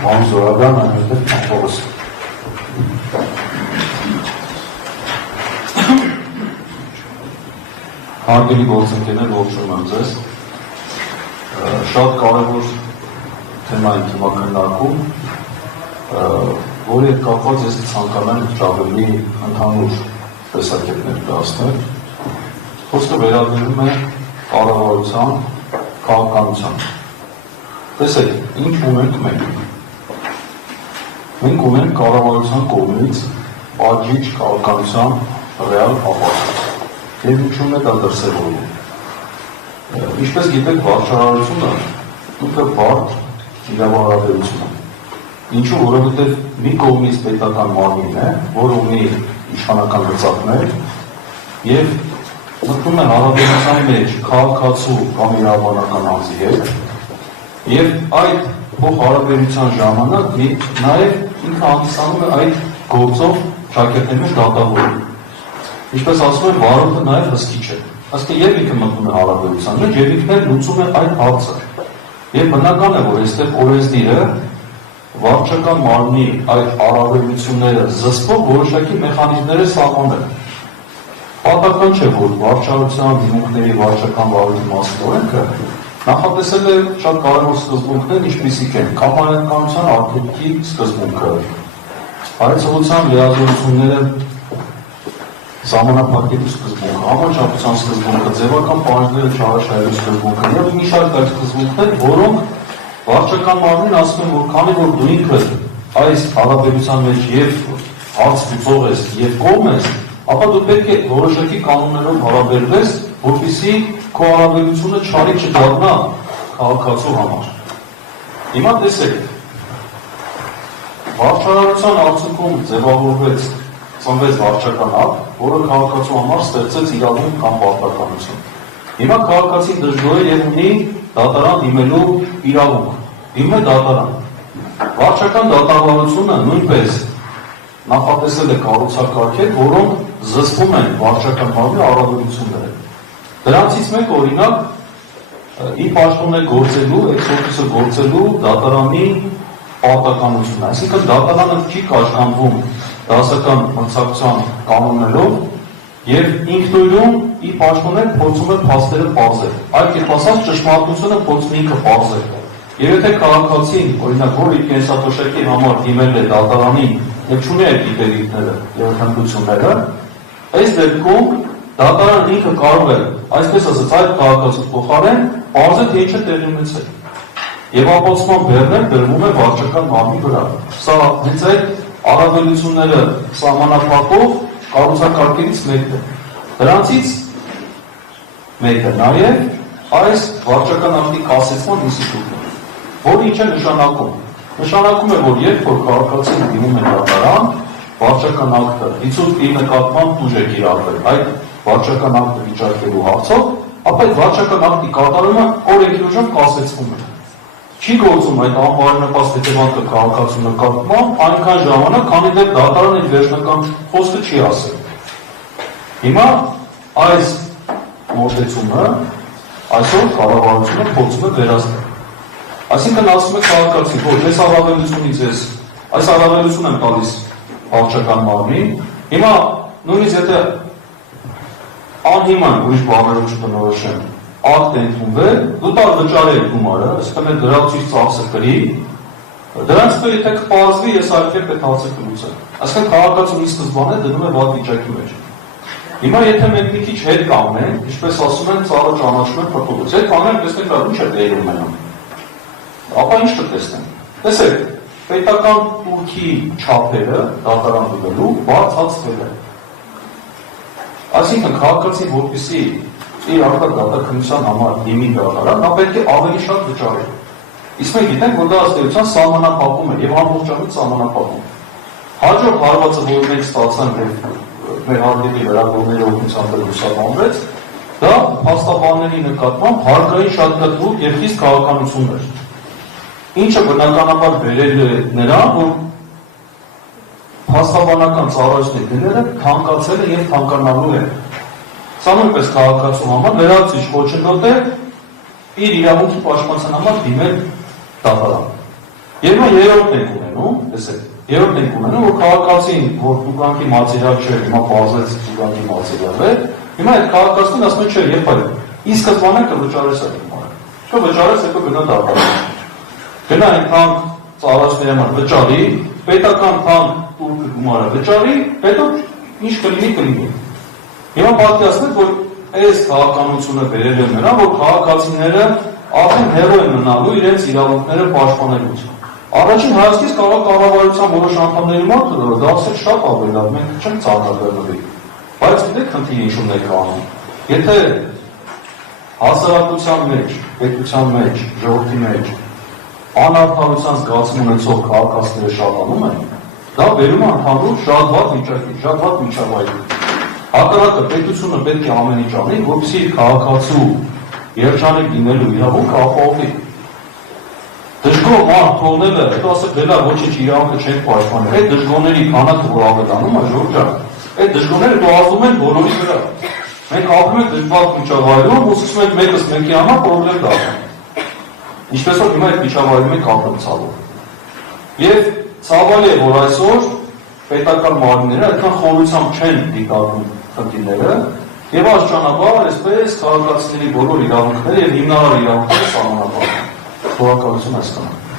Ման Զորաբյան, այնուհետև Պողոս։ Հարգելի գործընկերներ, ողջունում եմ ձեզ։ Շատ կարևոր թեմա ենք հիմա քննարկում, որի հետ կապված ես ցանկանամ ավելի ընդհանուր տեսակետներ դասնել։ Խոսքը վերաբերում է կառավարության, քաղաքականության։ Տեսեք, ինչ ունենք մենք։ Մենք ունենք կառավարության կողմից պատժիչ քաղաքականության ռեալ ապացույց։ Եվ ինչու՞ն է դա դրսևորվում։ Ինչպես գիտեք, վարչարարությունը ինքը բարդ իրավահարաբերություն է։ Ինչու, որովհետև մի կողմից պետական մարմին է, որ ունի իշխանական լծակներ եւ մտնում է հարաբերության մեջ քաղաքացու կամ իրավաբանական անձի հետ եւ այդ փոխհարաբերության ժամանակ նաեւ ինքը հանդիսանում է այդ գործով շակերտների մեջ դատավորում։ Ինչպես ասում են, վարորդը նաև հսկիչ է։ Այսինքն եւ ինքը մտնում է հարաբերության մեջ եւ ինքն էլ լուծում է այդ հարցը։ Եվ բնական է, որ այստեղ օրենսդիրը վարչական մարմնի այդ հարաբերությունները զսպող որոշակի մեխանիզմներ է սահմանել։ Պատահական չէ, որ վարչարության դիմումների վարչական վարույթի մասին օրենքը նախատեսել է շատ կարևոր սկզբունքներ, ինչպիսիք են կամայականության արգելքի սկզբունքը, հայեցողության լիազորությունները Սահմանափակելու սկզբունքը, համաչափության սկզբունքը, ձևական պահանջները չարաշահելու սկզբունքը եւ մի շարք այլ սկզբունքներ, որոնք վարչական մարմինին ասում են, որ քանի որ դու ինքդ այս հարաբերության մեջ եւ հարց լուծող ես եւ կողմ ես, ապա դու պետք է որոշակի կանոններով հարաբերվես, որպեսզի քո հարաբերությունը չարի չդառնա քաղաքացու համար։ Հիմա տեսեք, վարչարարության արդյունքում ձևավորվեց ծնվեց վարչական ակտ, որը քաղաքացու համար ստեղծեց իրավունք կամ պարտականություն։ Հիմա քաղաքացին դժգոհ է եւ ունի դատարան դիմելու իրավունք։ Դիմում է դատարան։ Վարչական դատավարությունը նույնպես նախատեսել է կառուցակարգեր, որոնք զսպում են վարչական մարմնի հարաբերությունները։ Դրանցից մեկ օրինակ ի պաշտոն է գործելու, էքսորտիսը գործելու դատարանի պարտականությունը։ Այսինքն դատարանը չի կաշկանդվում դասական մրցակցության կանոններով եւ ինքնուրույն ի պաշտոներ փորձում է փաստերը պարզել։ Այդ կերպ ասած ճշմարտությունը փորձում ինքը պարզել։ Եվ եթե քաղաքացին, օրինակ, որ իր կենսաթոշակի համար դիմել է դատարանին եւ չունի այդ դիտելիքները եւ հմտությունները, այս դեպքում դատարանն ինքը կարող է, այսպես ասած, այդ քաղաքացու փոխարեն պարզել թե ինչ է տեղի ունեցել։ Եվ ապացուցման բեռներ բերվում է վարչական մարմնի վրա։ Սա հենց այդ առավելությունները սահմանափակող կառուցակարգերից մեկն է։ Դրանցից մեկը նաև այս վարչական ակտի կասեցման ինստիտուտն է, որը ինչ է նշանակում։ Նշանակում է, որ երբ որ քաղաքացին դիմում է դատարան, վարչական ակտը դիցուտի նկատմամբ ուժ է կիրառվել այդ վարչական ակտը վիճարկելու հարցով, ապա այդ վարչական ակտի կատարումը օրենքի ուժով կասեցվում է։ Չի գործում այդ անբարենպաստ հետևանքը քաղաքացու նկատմամբ այնքան ժամանակ, քանի դեռ դատարանը իր վերջնական խոսքը չի ասել։ Հիմա այս մոտեցումը այսօր կառավարությունը փորձում է վերացնել։ Այսինքն ասում է քաղաքացին, որ ես առավելությունից ես, այս առավելություն եմ տալիս վարչական մարմնին, հիմա նույնիսկ եթե անհիմն ուրիշ բաներով չբնորոշեմ, ակտ է ընդունվել, դու տալ վճարել գումարը, այսինքն դրացույց ծախսը կրի, դրանց հետո եթե կպարզվի, ես այլ կերպ այդ հարցը կլուծեմ։ Այսինքն քաղաքացուն ի սկզբանե դնում է վատ վիճակի մեջ։ Հիմա եթե մենք մի քիչ հետ կանգնենք, ինչպես ասում են, ծառը ճանաչում է փրփուրից, հետ կանգնենք, տեսնենք դա ինչ է տեղի ունենում։ Ապա ինչ կտեսնենք։ Տեսեք, պետական տուրքի չափերը դատարան դիմելու բարձրացվել են։ Այսինքն քաղաքացին որպեսզի իր արտակ դատաքննության համար դիմի դատարան, նա պետք է ավելի շատ վճարի։ Իսկ մենք գիտենք, որ դա ըստ էության սահմանափակում է եւ ամբողջովին սահմանափակում։ Հաջորդ հարվածը, որ մենք ստացանք մեր հարգելի լրագրողների օգնությամբ լուսաբանվեց, դա փաստաբանների նկատմամբ հարկային շատկատվող եւ խիստ քաղաքականություն էր։ Ինչը բնականաբար բերել է նրան, որ փաստաբանական ծառայությունների գները թանկացել է եւ թանկանալու է։ Սա նույնպես քաղաքացու համար լրացուցիչ խոչընդոտ է իր իրավունքի պաշտպանության համար դիմել դատարան։ Եվ նա երրորդն ենք ունենում, տեսեք, երրորդն ենք ունենում, որ քաղաքացին, որ տուգանքի մատերիալ չէ, հիմա բազեց տուգանքի մատերիալ է, հիմա այդ քաղաքացին ասում է չէ, երբ այլ, ի սկզբանե կվճարես այդ գումարը, կվճարես, հետո գնա դատարան, գնա այնքան ծառայությունների համար վճարի, պետական թանկ տուրքը գումարը վճարի, հետո ինչ կլինի։ Հիմա պատկերացնեք, որ այս քաղաքականությունը բերել է նրան, որ քաղաքացիները արդեն հեռու են մնալու իրենց իրավունքները պաշտպանելուց։ Առաջին հայացքից կարող կառավարության որոշ անդամների մոտ դա ասել շատ ավելի լավ, մենք չենք ծառայվելու։ Բայց գիտեք խնդիրը ինչու՞մն է կանում։ Եթե հասարակության մեջ, պետության մեջ, ժողովրդի մեջ անարդարության զգացում ունեցող քաղաքացիները շատանում են, դա բերում է ընդհանուր շատ վատ վիճակի, շատ վատ միջավայրի։ Հակառակը պետությունը պետք է ամեն ինչ անի, որպեսզի իր քաղաքացու երջանիկ լինելու իրավունքը ապահովի։ Դժգոհ մարդ թողնելը, հետո ասել դելա ոչինչ իրավունքը չենք պաշտպանել։ Այդ դժգոհների քանակը որ ավելանում է, Ժորժ ջան, այդ դժգոհները դու ազդում են բոլորի վրա։ Մենք ապրում ենք դժվար միջավայրում, ուսուցում ենք մեկս մեկի համար պրոբլեմ դառնում։ Ինչպես որ հիմա այդ միջավայրում ենք ապրում ցավով։ Եվ ցավալի է, որ այսօր պետական մարմինները այդքան խորությամբ չեն դիտարկում խնդիրները եւ աստիճանաբար այսպես քաղաքացիների բոլոր իրավունքները եւ հիմնարար իրավունքները սահմանափակվում։ Շնորհակալություն այսքանը։